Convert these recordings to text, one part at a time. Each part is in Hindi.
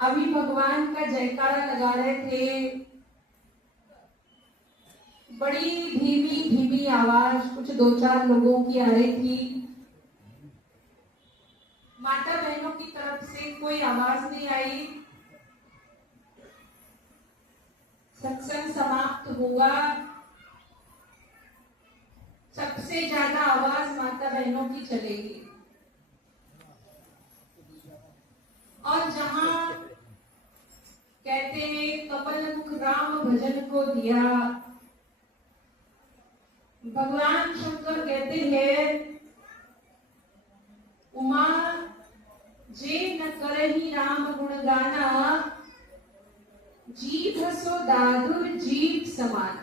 अभी भगवान का जयकारा लगा रहे थे, बड़ी धीमी धीमी आवाज कुछ 2-4 लोगों की आ रही थी। माता बहनों की तरफ से कोई आवाज नहीं आई। सत्संग समाप्त हुआ। सबसे ज्यादा आवाज माता बहनों की चलेगी। और जहां कहते हैं कमल मुख राम भजन को दिया, भगवान शंकर कहते हैं उमा जे न करही राम गुण गाना, जीभ सो दादुर जीभ समान।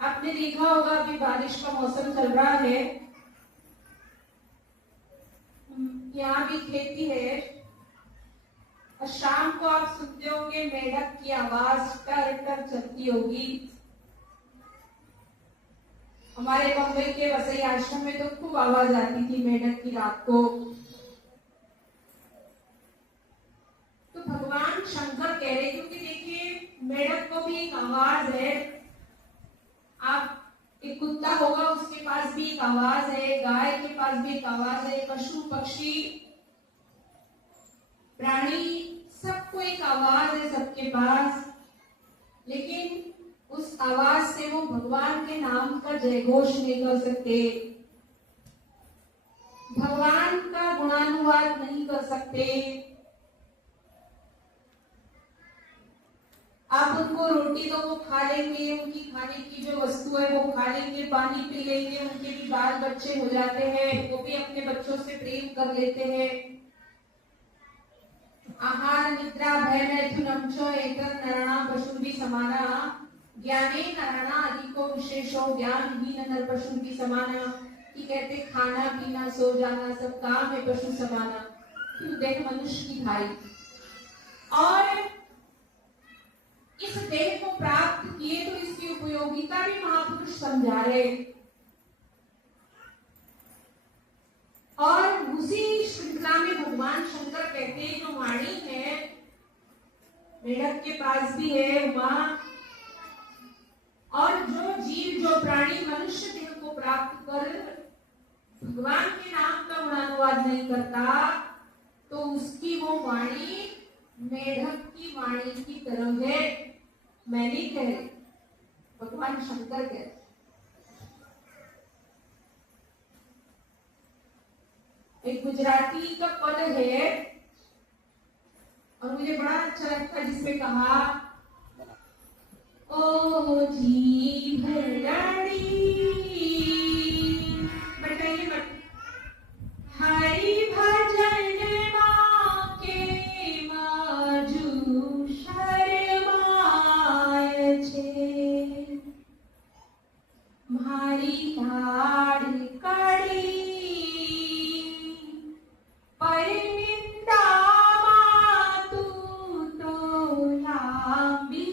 आपने देखा होगा अभी बारिश का मौसम चल रहा है, यहाँ भी खेती है और शाम को आप सुनते होंगे मेढक की आवाज टर टर चलती होगी। हमारे बम्बई के वसई आश्रम में तो खूब आवाज आती थी मेढक की रात को। तो भगवान शंकर कह रहे, क्योंकि देखिए मेढक को भी एक आवाज है। आप एक कुत्ता होगा उसके पास भी एक आवाज है, गाय के पास भी एक आवाज है, पशु पक्षी प्राणी सबको एक आवाज है सबके पास। लेकिन उस आवाज से वो भगवान के नाम का जयघोष नहीं कर सकते, भगवान का गुणानुवाद नहीं कर सकते। आप उनको रोटी दो वो खा लेंगे, उनकी खाने की जो वस्तु है वो खा लेंगे, पानी पी लेंगे, उनके भी बाल बच्चे हो जाते हैं, वो भी अपने बच्चों से प्रेम कर लेते हैं। आहार निद्रा भय मैथुनम च एतत् नराणां पशुभिः समाना, ज्ञाने नराणां अधिको विशेषो ज्ञानहीन नर पशुभिः समाना। कि कहते खाना पीना सो जाना सब काम है पशु समाना, क्यों देख मनुष्य की भाई। और इस देह को प्राप्त किए तो इसकी उपयोगिता भी महापुरुष समझा रहे। और उसी श्रृंखला में भगवान शंकर कहते हैं जो वाणी है मेढक के पास भी है वहां, और जो जीव जो प्राणी मनुष्य देह को प्राप्त कर भगवान के नाम का गुणानुवाद नहीं करता, तो उसकी वो वाणी मेढक की वाणी की तरह है। मैं नहीं कह रही, भगवान शंकर कह रहे। एक गुजराती का पद है और मुझे बड़ा अच्छा लगता है जिसमें कहा, ओ जी भरड़ी बताइए मत, हरि भजन माँ के माजू शर्माय छे, मारी काढ़ कड़ी परिनिंदा मातु तो लांबी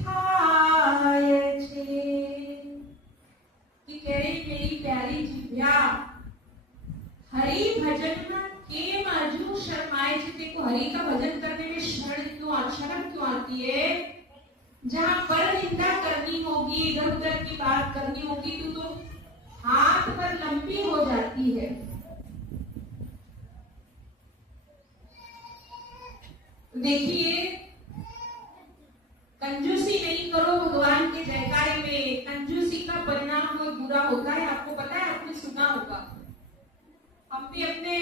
थाय छे। कि कह रही मेरी प्यारी जिव्या हरि भजन के माजू शर्माए छे। देखो हरि का भजन करने में शर्म क्यों आती है? जहां पर निंदा करनी होगी, इधर उधर की बात करनी होगी तो हाथ पर लंबी हो जाती है। देखिए कंजूसी नहीं करो भगवान के जयकारे में, कंजूसी का परिणाम बहुत बुरा होता है। आपको पता है, आपने सुना होगा, हम भी अपने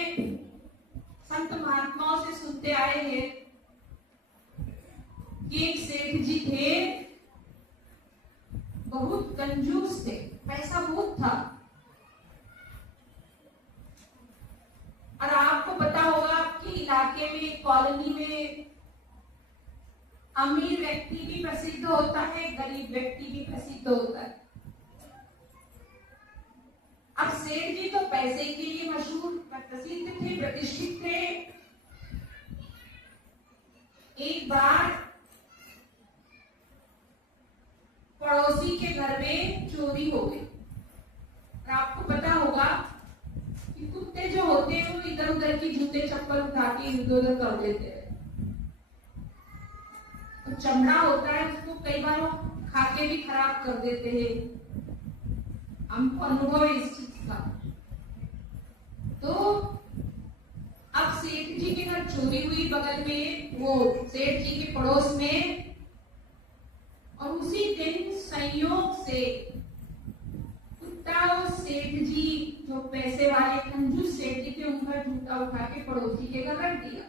संत महात्माओं से सुनते आए हैं कि एक सेठ जी थे, बहुत कंजूस थे, पैसा बहुत था। और आपको पता होगा आपके इलाके में कॉलोनी में अमीर व्यक्ति भी प्रसिद्ध होता है, गरीब व्यक्ति भी प्रसिद्ध होता है। अब सेठ जी तो पैसे के लिए मशहूर प्रसिद्ध थे, प्रतिष्ठित थे। एक बार पड़ोसी के घर में चोरी हो गई। और आपको पता होगा कि कुत्ते जो होते हैं वो इधर उधर की जूते चप्पल उठा के इधर उधर कर देते हैं। तो चमड़ा होता है उसको कई बार खा के भी खराब कर देते हैं, हमको अनुभव है इस चीज का। तो अब सेठ जी के घर चोरी हुई, बगल में वो सेठ जी के पड़ोस में, और उसी दिन संयोग से कुत्ता सेठ जी जो पैसे वाले कंजूस सेठ जी थे उनका जूता उठा के पड़ोसी के घर रख दिया।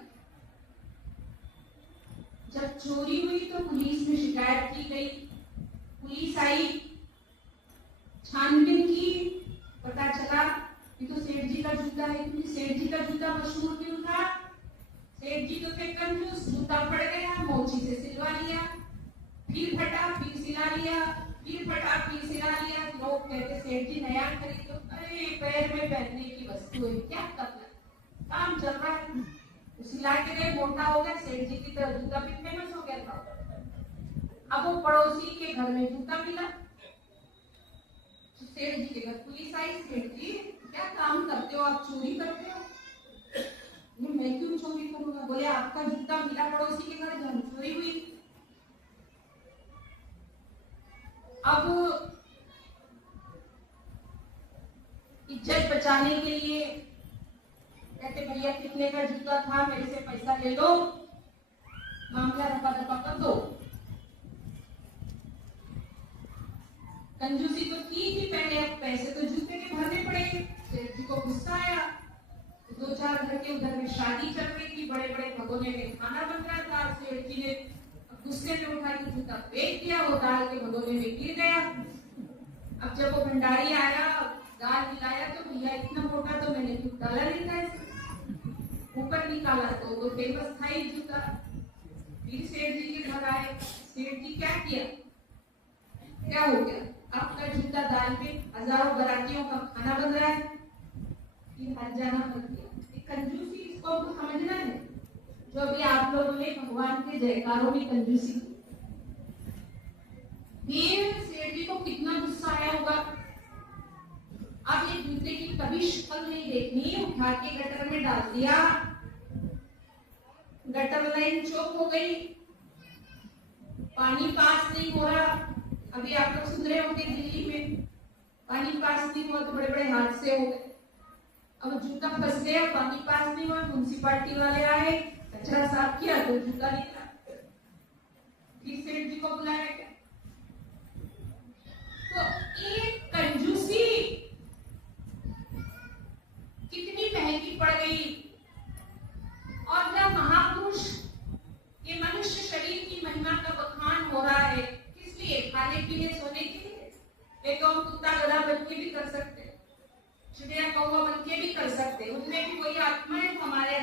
जब चोरी हुई तो पुलिस में शिकायत की गई, पुलिस आई, छानबीन की, पता चला ये तो सेठ जी का जूता है। क्योंकि सेठ जी का जूता मशहूर क्यों था? सेठ जी तो थे कंजूस, जूता पड़ गया, मोची से सिलवा लिया, फिर फटा, फिर सिला लिया, फिर फटा, फिर सिला लिया। लोग कहते सेठ जी नया खरीदो, अरे पैर में पहनने की वस्तु है, क्या करना, काम चल रहा है। सिला के गए, मोटा हो गया, सेठ जी की तरह जूता भी फेमस हो गया था। अब वो पड़ोसी के घर में जूता मिला, सेठ जी के घर पुलिस आई, सेठ जी क्या काम करते हो आप, चोरी करते हो? मैं क्यों चोरी करूंगा? बोले आपका जूता मिला पड़ोसी के घर, चोरी हुई। अब इज्जत बचाने के लिए कहते भैया कितने का जूता था, मेरे से पैसा ले लो, मामला रफा दफा कर दो। कंजूसी तो की थी पहले, अब पैसे तो जूते के भरने पड़ेंगे। सेठ जी को गुस्सा आया, दो चार घर के उधर में शादी चल रही थी, बड़े बड़े भगोने में खाना बन रहा था। सेठ जी ने गुस्से में उठा के जूता फेंक दिया, वो दाल के भगोने में गिर गया। अब जब वो भंडारी आया, दाल मिलाया, तो भैया इतना मोटा तो मैंने क्यों डाला नहीं था, ऊपर निकाला तो फेमस था ही जूता। फिर सेठ जी के घर आए, सेठ जी क्या किया, क्या हो गया, आपका जूता दाल में हजारों बरातियों का खाना बन रहा है, फिर हट जाना पड़ गया। कंजूसी इसको आपको समझना है, जो अभी आप लोगों ने भगवान के जयकारों में कंजूसी की। फिर सेठ जी को कितना गुस्सा आया होगा। अब ये जूते की कभी शक्ल नहीं देखनी, उठा के गटर में डाल दिया, गटर लाइन चौक हो गई, पानी पास नहीं हो रहा। अभी आप लोग सुन रहे होंगे दिल्ली में पानी पास नहीं हुआ तो बड़े बड़े हादसे हो गए। अब जूता फंस गया, पानी पास नहीं हुआ, म्युनिसिपालिटी वाले आए, कचरा साफ किया तो जूता निकला। फिर सेठ जी को बुलाया गया। तो एक कंजूसी कितनी महंगी पड़ गई। और जब महापुरुष ये मनुष्य शरीर की महिमा का बखान हो रहा है, किस लिए? खाने पीने सोने के लिए। ये तो हम कुत्ता गधा बन के भी कर सकते, चिड़िया कौवा बन के भी कर सकते, उनमें भी कोई आत्मा है हमारे